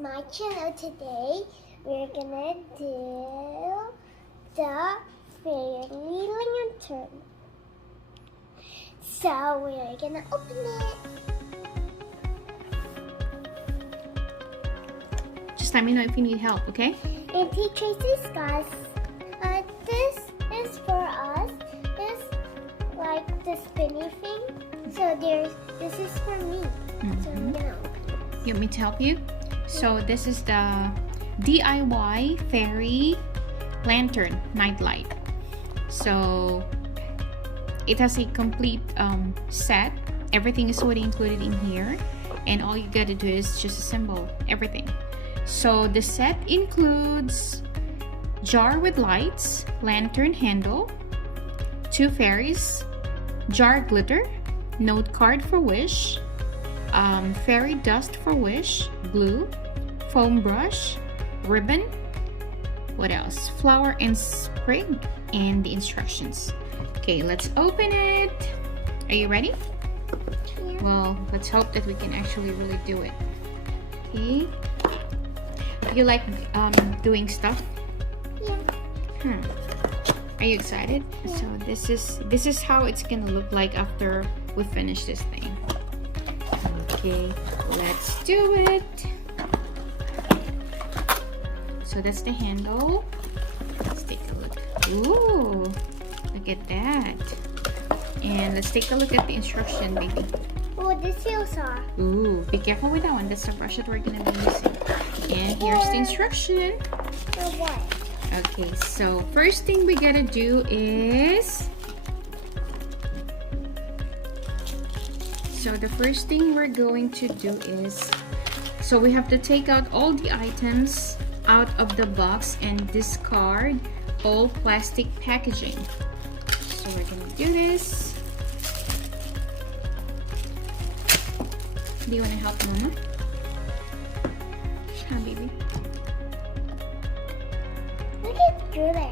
my channel. Today we're gonna do the fairy lantern. So we're gonna open it. Just let me know if you need help, okay? And teacher says, guys, this is for us. This like the spinny thing. So this is for me. So I'm gonna open it. You want me to help you? So this is the DIY fairy lantern nightlight. So it has a complete set. Everything is already included in here, and all you gotta do is just assemble everything. So the set includes jar with lights, lantern handle, 2 fairies, jar glitter, note card for wish, fairy dust for wish, glue, foam brush, ribbon, what else? Flower and sprig, and the instructions. Okay, let's open it. Are you ready? Yeah. Well, let's hope that we can actually really do it. Okay. You like doing stuff? Yeah. Are you excited? Yeah. So this is how it's gonna look like after we finish this thing. Okay, let's do it. So that's the handle. Let's take a look. Ooh, look at that. And let's take a look at the instruction, baby. Oh, this feels soft. Ooh, be careful with that one. That's the brush that we're gonna be using. And here's the instruction. For what? Okay, so first thing we gotta do is, so the first thing we're going to do is, so we have to take out all the items out of the box and discard all plastic packaging. So we're gonna do this. Do you want to help Mama? Come, baby. Look at the glitter.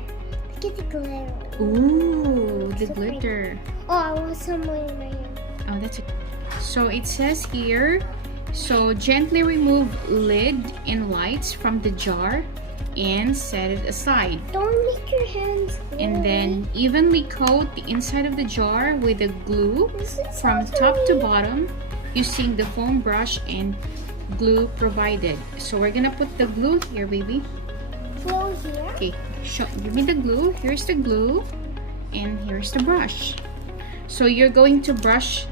Look at the glitter. Ooh, the So glitter. Oh, I want some more in my hand. Oh, that's it. So it says here, so gently remove lid and lights from the jar and set it aside. Don't make your hands glue. And then evenly coat the inside of the jar with the glue This is from so top to sweet. bottom using the foam brush and glue provided. So we're gonna put the glue here, baby. Glue here. Okay, give me the glue. Here's the glue, and here's the brush. So you're going to brush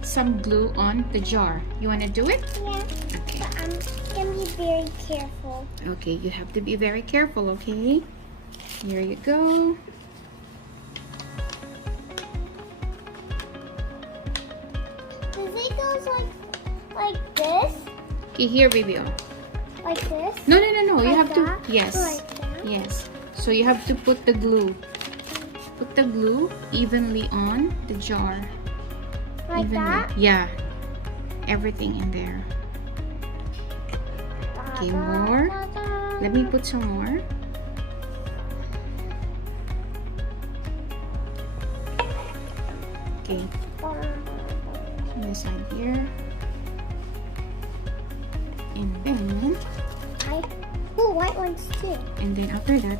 some glue on the jar. You want to do it? Yeah. Okay. But I'm gonna be very careful. Okay, you have to be very careful, okay? Here you go. Does it go like this? Okay, here, baby. Oh. Like this? No, no, no, no. You Like have that? to. Yes. Like that? Yes. So you have to put the glue. Put the glue evenly on the jar. Like Evenly. that? Yeah. Everything in there. Okay, more. Let me put some more. Okay, on the side here. And then, White ones too. and then after that,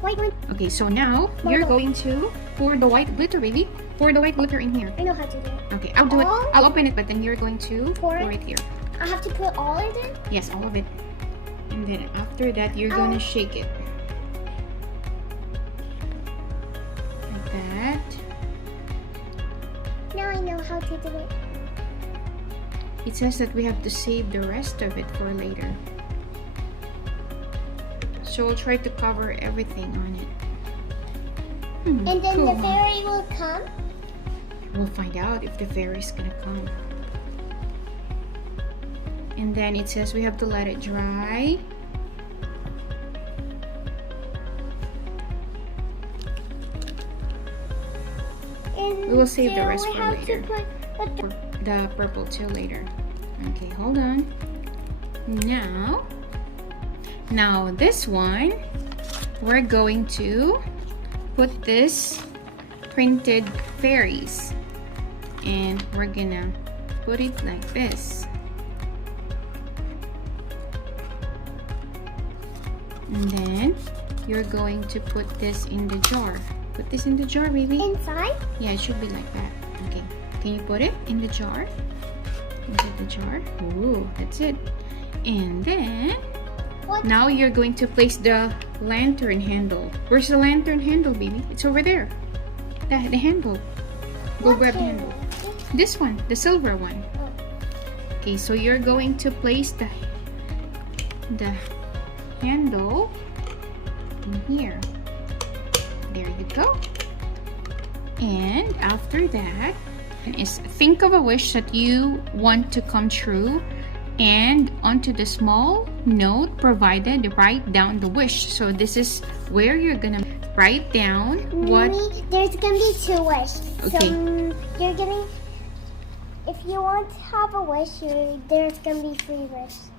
White one. okay, so now you're going to pour the white glitter, baby. Pour the white glitter in here. I know how to do it. Okay, I'll do it. All? I'll open it, but then you're going to Pour pour it? it here. I have to put all in it? Yes, all of it. And then after that, you're gonna Oh. shake it. Like that. Now I know how to do it. It says that we have to save the rest of it for later. So we'll try to cover everything on it. And then cool. the fairy will come. We'll find out if the fairy's gonna come. And then it says we have to let it dry. And We will save the then rest we for have later. To put the The purple till later. Okay, hold on. Now this one, we're going to put this printed fairies, and we're gonna put it like this. And then you're going to put this in the jar. Put this in the jar, baby. Inside? Yeah, it should be like that. Okay. Can you put it in the jar? Into the jar. Ooh, that's it. And then What? now you're going to place the lantern handle. Where's the lantern handle, baby? It's over there. The handle. Go What grab the handle? handle. This one, the silver one. Oh. Okay, so you're going to place the handle in here. There you go. And after that is think of a wish that you want to come true, and onto the small note provided, write down the wish. So this is where you're gonna write down what. There's gonna be 2 wishes. Okay. So you're gonna, if you want to have a wish, there's gonna be 3 wishes.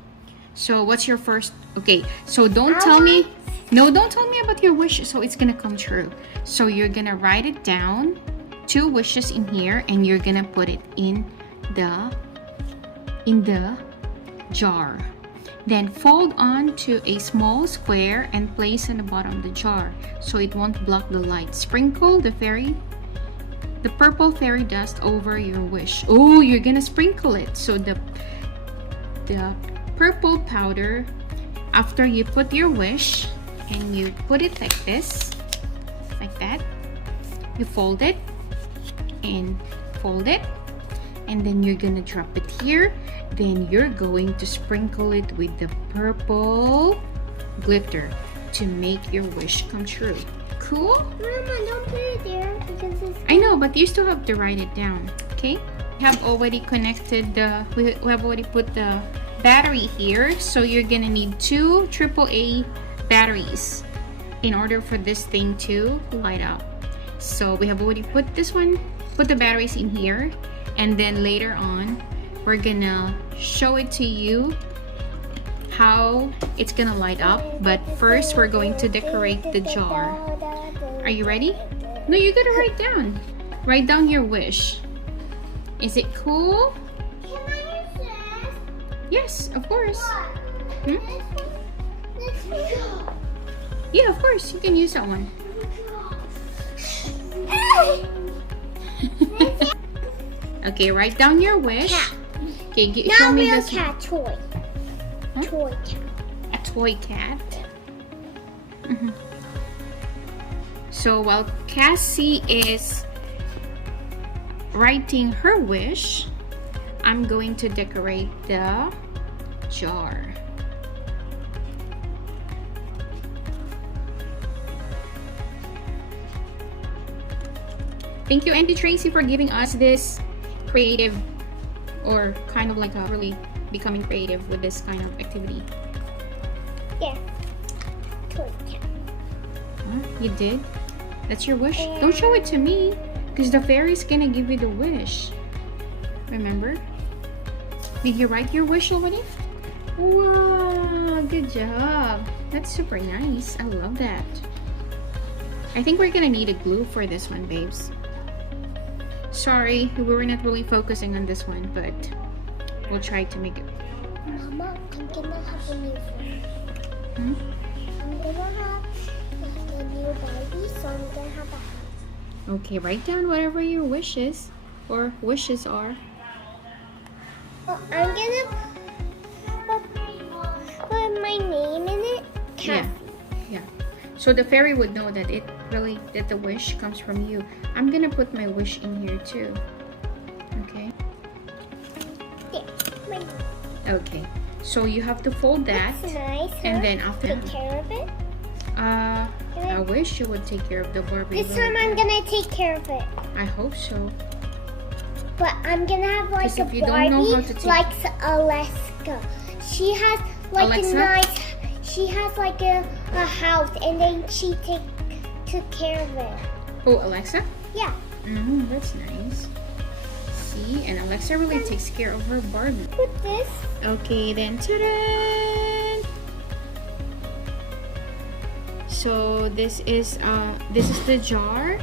So what's your first? Okay, so don't tell me. No, don't tell me about your wish. So it's gonna come true. So you're gonna write it down, 2 wishes in here, and you're gonna put it in the jar. Then fold onto a small square and place in the bottom of the jar so it won't block the light. Sprinkle the purple fairy dust over your wish. Oh, you're gonna sprinkle it. So the purple powder, after you put your wish and you put it like this, like that, you fold it and fold it, and then you're gonna drop it here. Then you're going to sprinkle it with the purple glitter to make your wish come true. Cool? Mama, don't put it there because it's... I know, but you still have to write it down. Okay? We have already connected we have already put the battery here, so you're gonna need 2 AAA batteries in order for this thing to light up. So we have already put the batteries in here, and then later on we're gonna show it to you how it's gonna light up. But first we're going to decorate the jar. Are you ready? No, you gotta write down your wish. Is it cool? Can I use this? Yes, of course. Hmm? This one? Yeah, of course, you can use that one. Okay, write down your wish. Cat. Okay, Not show me real this. cat, toy. Huh? Toy cat. A toy cat. So while Cassie is writing her wish, I'm going to decorate the jar. Thank you, Auntie Tracy, for giving us this creative, or kind of like a really becoming creative with this kind of activity. Yeah. Toy cat. Huh? You did? That's your wish? Don't show it to me, because the fairy's gonna give you the wish. Remember? Did you write your wish already? Wow, good job. That's super nice. I love that. I think we're gonna need a glue for this one, babes. Sorry, we were not really focusing on this one, but we'll try to make it. Mama, I'm gonna have a new one. Hmm? I'm gonna have a new Barbie, so I'm gonna have a house. Okay, write down whatever your wishes or wishes are. Well, I'm gonna put my name in it. Cassey. Yeah. So the fairy would know that that the wish comes from you. I'm gonna put my wish in here too. Okay. Yeah. My, Okay. So you have to fold that, that's nice. and Huh? then after Take care of it. I wish you would take care of the Barbie. This time I'm gonna take care of it. I hope so. But I'm gonna have like 'Cause a if you don't know how Barbie to take- like Alaska. She has like Alexa? a nice. She has like a house, and then she took care of it. Oh, Alexa? Yeah. That's nice. See, and Alexa really takes care of her Barbie. Put this. Okay, then ta-da! So this is the jar,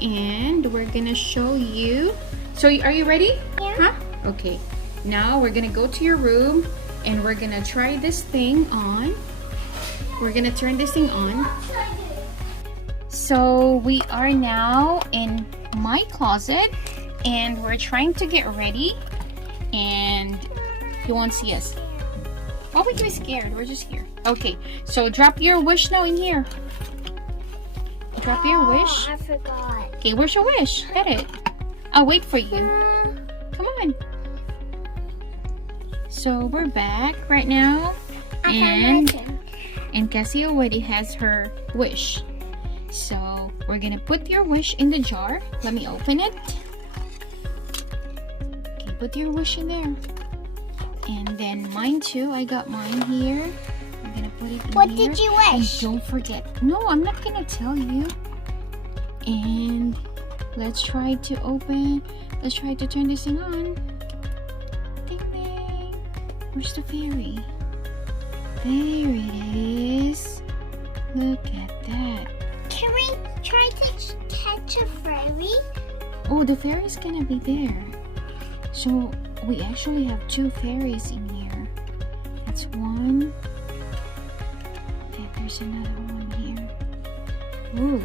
and we're gonna show you. So are you ready? Yeah. Huh? Okay. Now we're gonna go to your room, and we're gonna try this thing on. we're gonna turn this thing on. So we are now in my closet and we're trying to get ready, and you won't see us. Why would you be scared? We're just here. Okay, so drop your wish now in here. Drop your wish. I forgot. Okay, where's your wish? Get it. I'll wait for you. Come on. So we're back right now, and Cassey already has her wish. So we're gonna put your wish in the jar. Let me open it. Okay, put your wish in there. And then mine too. I got mine here. I'm gonna put it in here. What did you wish? And don't forget. No, I'm not gonna tell you. And let's try to open. Let's try to turn this thing on. Ding ding. Where's the fairy? There it is. Look at that. Can we try to catch a fairy? Oh, the fairy's gonna be there. So we actually have 2 fairies in here. That's one. And there's another one here. Ooh,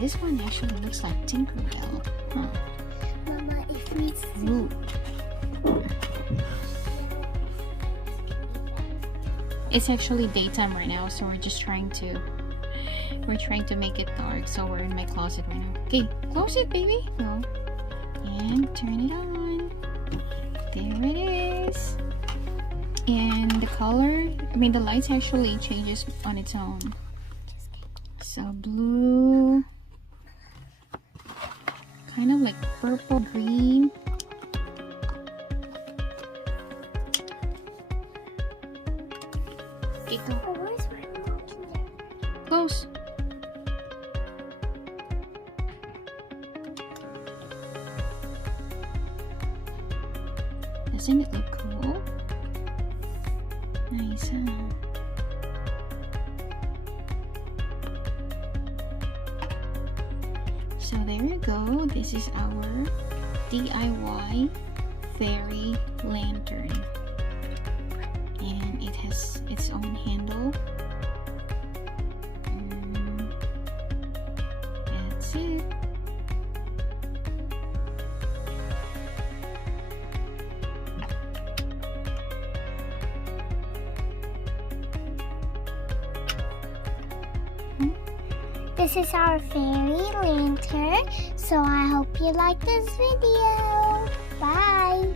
this one actually looks like Tinkerbell. Huh. Mama, if we see... Ooh. It's actually daytime right now, so we're trying to make it dark. So we're in my closet right now. Okay, close it, baby. Go. And turn it on. There it is. And the color, the lights actually changes on its own. So blue, kind of like purple, green. Okay, go. Oh, where's my remote? Close. Doesn't it look cool? Nice, huh? So there you go. This is our DIY fairy lantern. And it has its own handle. That's it. This is our fairy lantern, so I hope you like this video. Bye!